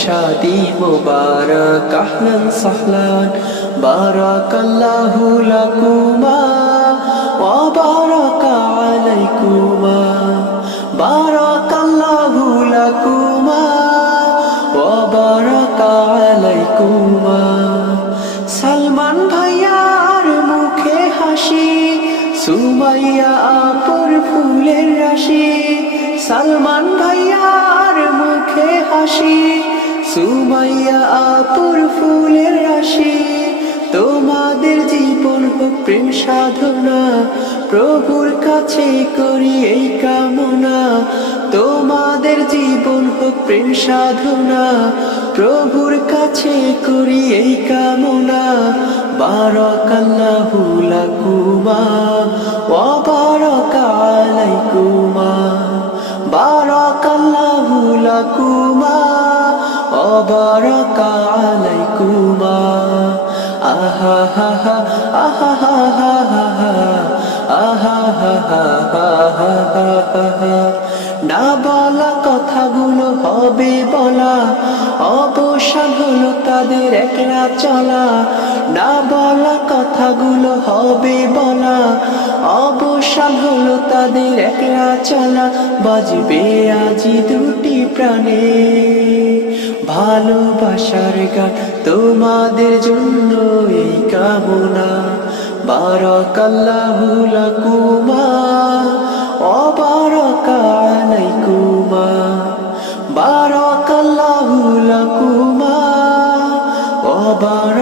শাদি মুবারক, আহলান সাহলান, বারাকাল্লাহু লাকুমা, ওয়া বারাকা আলাইকুমা, বারাকাল্লাহু লাকুমা, ওয়া বারাকা আলাইকুমা। সালমান ভাইয়ার মুখে হাসি, সুমাইয়া আপুর ফুলের রাশি, সালমান ভাইয়ার মুখে হাসি। সুমাইয়া আপুর ফুলের রাশি, তোমাদের জীবন হোক প্রেম সাধনা, প্রভুর কাছে করি এই কামনা, তোমাদের জীবন হোক প্রেম সাধনা, প্রভুর কাছে করি এই কামনা। বারাকাল্লাহু লাকুমা ওয়া বারাকা وبارك عليكما. آهاهاها آهاهاها আহা না বলা কথাগুলো হবে বলা, অবসান হলো তাদের একলা চলা। না বলা কথাগুলো হবে বলা, অবসান হলো তাদের একলা চলা। বাজবে আজি দুটি প্রাণে। ভালোবাসার গান তোমাদের জন্য এই কামনা। বারাকাল্লাহুলাকুমা অবারাকালাইকুমা কুমা অবার